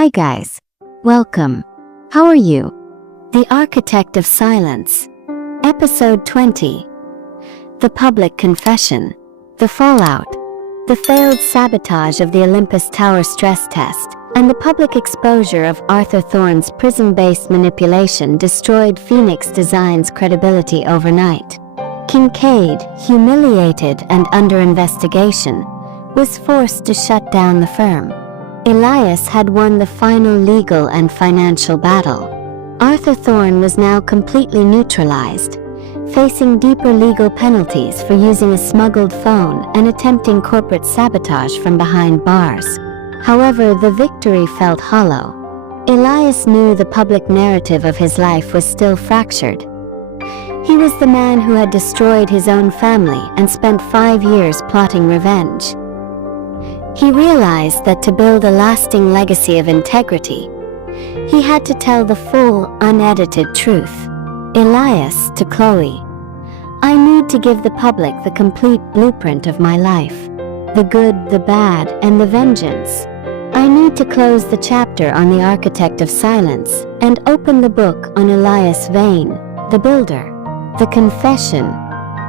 Hi guys. Welcome. How are you? The Architect of Silence. Episode 20. The Public Confession. The Fallout. The failed sabotage of the Olympus Tower stress test and the public exposure of Arthur Thorne's prison-based manipulation destroyed Phoenix Design's credibility overnight. Kincaid, humiliated and under investigation, was forced to shut down the firm. Elias had won the final legal and financial battle. Arthur Thorne was now completely neutralized, facing deeper legal penalties for using a smuggled phone and attempting corporate sabotage from behind bars. However, the victory felt hollow. Elias knew the public narrative of his life was still fractured. He was the man who had destroyed his own family and spent 5 years plotting revenge. He realized that to build a lasting legacy of integrity, he had to tell the full, unedited truth. Elias to Chloe. I need to give the public the complete blueprint of my life. The good, the bad, and the vengeance. I need to close the chapter on the Architect of Silence and open the book on Elias Vane, the builder. The Confession.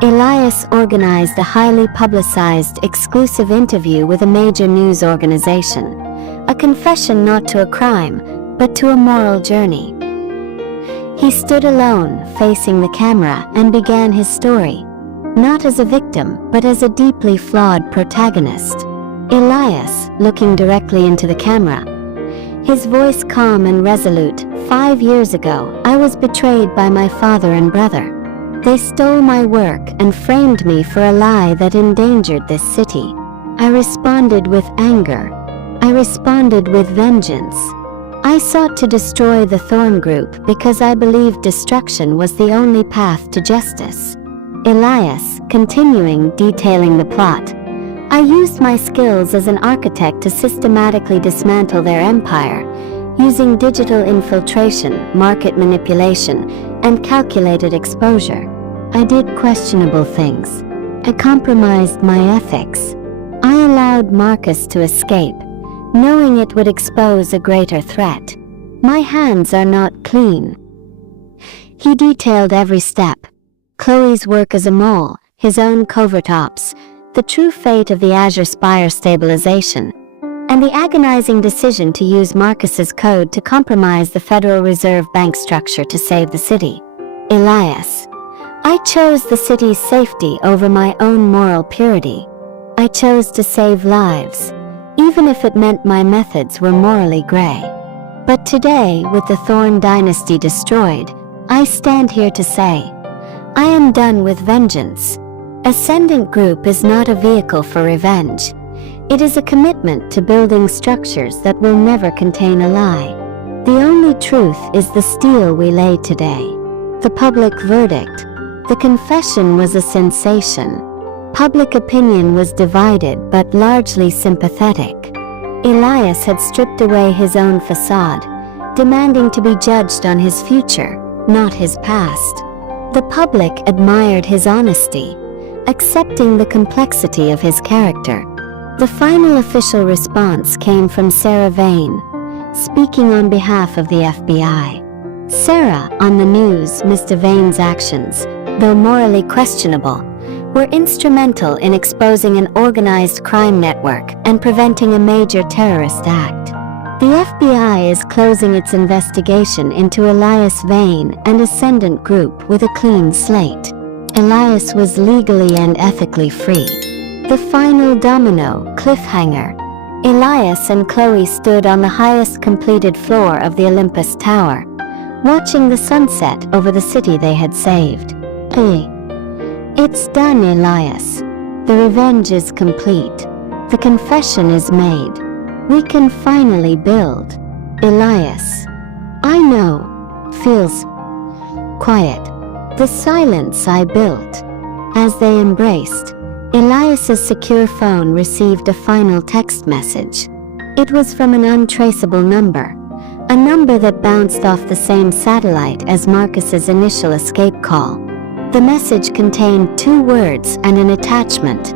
Elias organized a highly publicized exclusive interview with a major news organization. A confession not to a crime, but to a moral journey. He stood alone, facing the camera, and began his story. Not as a victim, but as a deeply flawed protagonist. Elias, looking directly into the camera. His voice calm and resolute. 5 years ago, I was betrayed by my father and brother. They stole my work and framed me for a lie that endangered this city. I responded with anger. I responded with vengeance. I sought to destroy the Thorne Group because I believed destruction was the only path to justice. Elias, continuing detailing the plot. I used my skills as an architect to systematically dismantle their empire, using digital infiltration, market manipulation, and calculated exposure. I did questionable things. I compromised my ethics. I allowed Marcus to escape, knowing it would expose a greater threat. My hands are not clean. He detailed every step. Chloe's work as a mole, his own covert ops, the true fate of the Azure Spire stabilization, and the agonizing decision to use Marcus's code to compromise the Federal Reserve Bank structure to save the city. Elias. I chose the city's safety over my own moral purity. I chose to save lives, even if it meant my methods were morally gray. But today, with the Thorne dynasty destroyed, I stand here to say, I am done with vengeance. Ascendant Group is not a vehicle for revenge. It is a commitment to building structures that will never contain a lie. The only truth is the steel we lay today. The public verdict. The confession was a sensation. Public opinion was divided but largely sympathetic. Elias had stripped away his own facade, demanding to be judged on his future, not his past. The public admired his honesty, accepting the complexity of his character. The final official response came from Sarah Vane, speaking on behalf of the FBI. Sarah, on the news, Mr. Vane's actions, though morally questionable, were instrumental in exposing an organized crime network and preventing a major terrorist act. The FBI is closing its investigation into Elias Vane and Ascendant Group with a clean slate. Elias was legally and ethically free. The final domino, cliffhanger. Elias and Chloe stood on the highest completed floor of the Olympus Tower, watching the sunset over the city they had saved. It's done, Elias. The revenge is complete. The confession is made. We can finally build. Elias. I know. Feels quiet. The silence I built. As they embraced, Elias's secure phone received a final text message. It was from an untraceable number. A number that bounced off the same satellite as Marcus's initial escape call. The message contained 2 words and an attachment.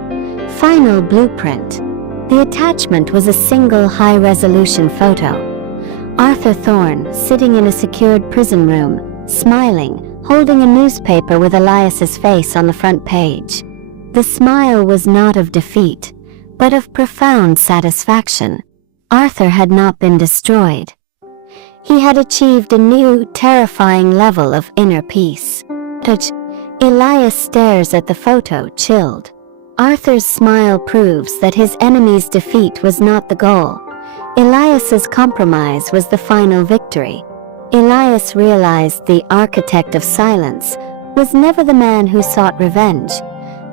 Final blueprint. The attachment was a single high-resolution photo. Arthur Thorne, sitting in a secured prison room, smiling, holding a newspaper with Elias's face on the front page. The smile was not of defeat, but of profound satisfaction. Arthur had not been destroyed. He had achieved a new, terrifying level of inner peace. Elias stares at the photo, chilled. Arthur's smile proves that his enemy's defeat was not the goal. Elias's compromise was the final victory. Elias realized the architect of silence was never the man who sought revenge,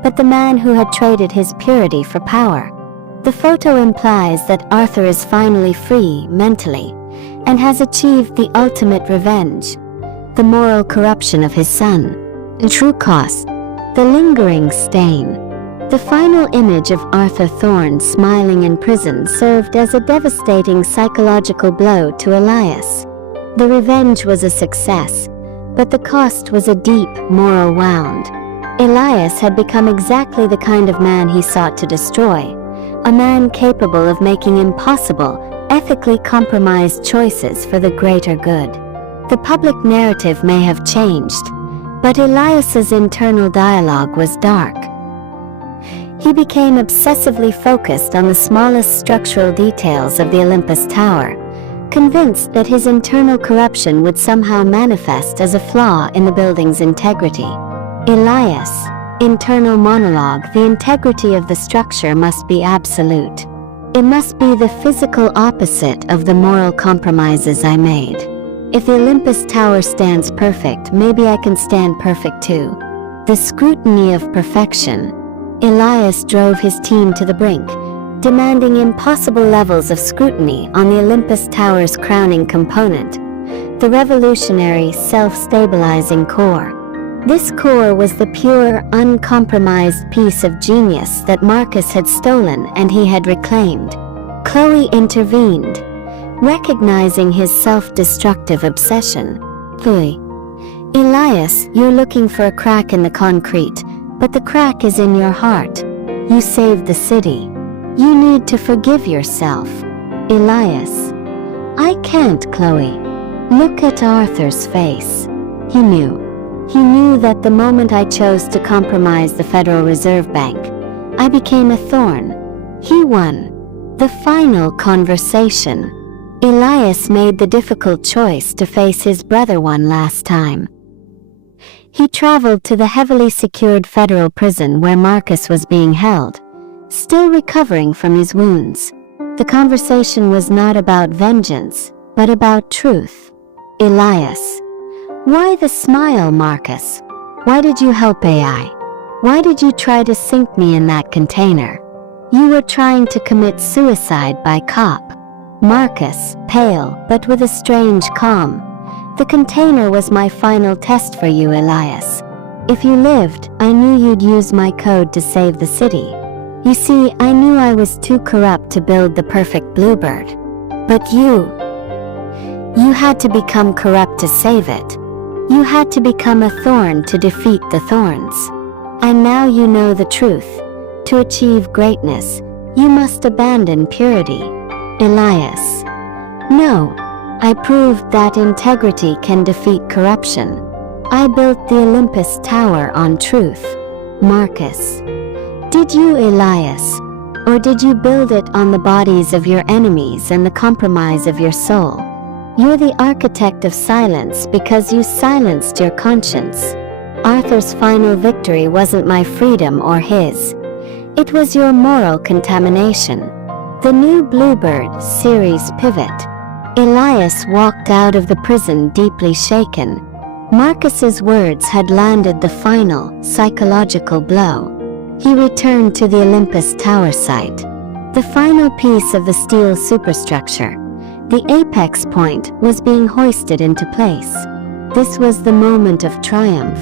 but the man who had traded his purity for power. The photo implies that Arthur is finally free mentally, and has achieved the ultimate revenge, the moral corruption of his son. The true cost, the lingering stain. The final image of Arthur Thorne smiling in prison served as a devastating psychological blow to Elias. The revenge was a success, but the cost was a deep moral wound. Elias had become exactly the kind of man he sought to destroy, a man capable of making impossible, ethically compromised choices for the greater good. The public narrative may have changed, but Elias's internal dialogue was dark. He became obsessively focused on the smallest structural details of the Olympus Tower, convinced that his internal corruption would somehow manifest as a flaw in the building's integrity. Elias, internal monologue: the integrity of the structure must be absolute. It must be the physical opposite of the moral compromises I made. If the Olympus Tower stands perfect, maybe I can stand perfect too. The scrutiny of perfection. Elias drove his team to the brink, demanding impossible levels of scrutiny on the Olympus Tower's crowning component, the revolutionary, self-stabilizing core. This core was the pure, uncompromised piece of genius that Marcus had stolen and he had reclaimed. Chloe intervened, recognizing his self-destructive obsession. Elias, you're looking for a crack in the concrete, but the crack is in your heart. You saved the city. You need to forgive yourself. Elias. I can't, Chloe. Look at Arthur's face. He knew. He knew that the moment I chose to compromise the Federal Reserve Bank, I became a thorn. He won. The final conversation. Elias made the difficult choice to face his brother one last time. He traveled to the heavily secured federal prison where Marcus was being held, still recovering from his wounds. The conversation was not about vengeance, but about truth. Elias. Why the smile, Marcus? Why did you help AI? Why did you try to sink me in that container? You were trying to commit suicide by cop. Marcus, pale, but with a strange calm. The container was my final test for you, Elias. If you lived, I knew you'd use my code to save the city. You see, I knew I was too corrupt to build the perfect bluebird. But you had to become corrupt to save it. You had to become a thorn to defeat the thorns. And now you know the truth. To achieve greatness, you must abandon purity. Elias. No, I proved that integrity can defeat corruption. I built the Olympus Tower on truth. Marcus. Did you, Elias? Or did you build it on the bodies of your enemies and the compromise of your soul? You're the architect of silence because you silenced your conscience. Arthur's final victory wasn't my freedom or his. It was your moral contamination. The new Bluebird series pivot. Elias walked out of the prison deeply shaken. Marcus's words had landed the final, psychological blow. He returned to the Olympus Tower site. The final piece of the steel superstructure, the apex point, was being hoisted into place. This was the moment of triumph.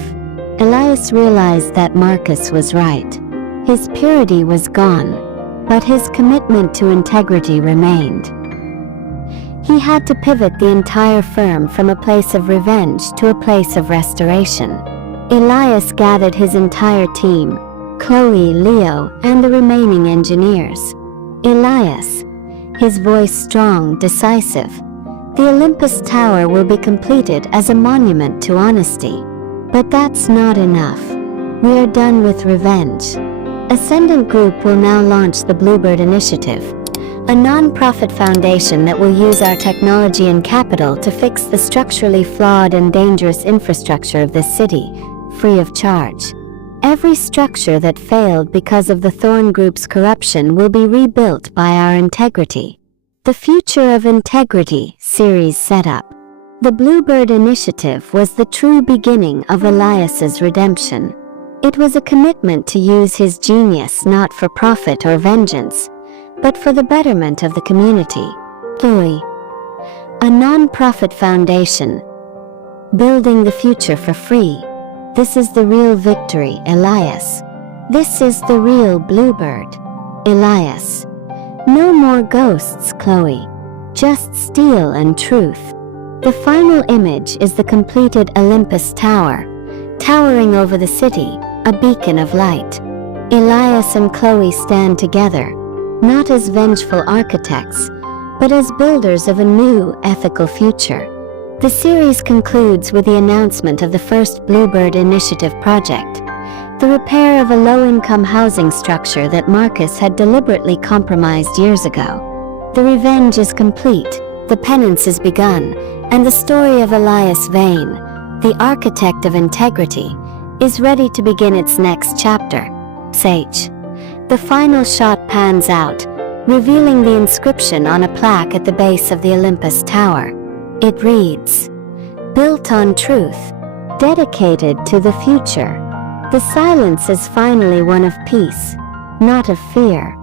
Elias realized that Marcus was right. His purity was gone, but his commitment to integrity remained. He had to pivot the entire firm from a place of revenge to a place of restoration. Elias gathered his entire team, Chloe, Leo, and the remaining engineers. Elias, his voice strong, decisive. The Olympus Tower will be completed as a monument to honesty. But that's not enough. We are done with revenge. Ascendant Group will now launch the Bluebird Initiative, a non-profit foundation that will use our technology and capital to fix the structurally flawed and dangerous infrastructure of this city, free of charge. Every structure that failed because of the Thorn Group's corruption will be rebuilt by our integrity. The Future of Integrity series setup. The Bluebird Initiative was the true beginning of Elias's redemption. It was a commitment to use his genius not for profit or vengeance, but for the betterment of the community. Chloe. A non-profit foundation. Building the future for free. This is the real victory, Elias. This is the real Bluebird. Elias. No more ghosts, Chloe. Just steel and truth. The final image is the completed Olympus Tower, towering over the city, a beacon of light. Elias and Chloe stand together, not as vengeful architects, but as builders of a new, ethical future. The series concludes with the announcement of the first Bluebird Initiative project, the repair of a low-income housing structure that Marcus had deliberately compromised years ago. The revenge is complete, the penance is begun, and the story of Elias Vane, the architect of integrity, is ready to begin its next chapter. Sage. The final shot pans out, revealing the inscription on a plaque at the base of the Olympus Tower. It reads, "Built on truth, dedicated to the future." The silence is finally one of peace, not of fear.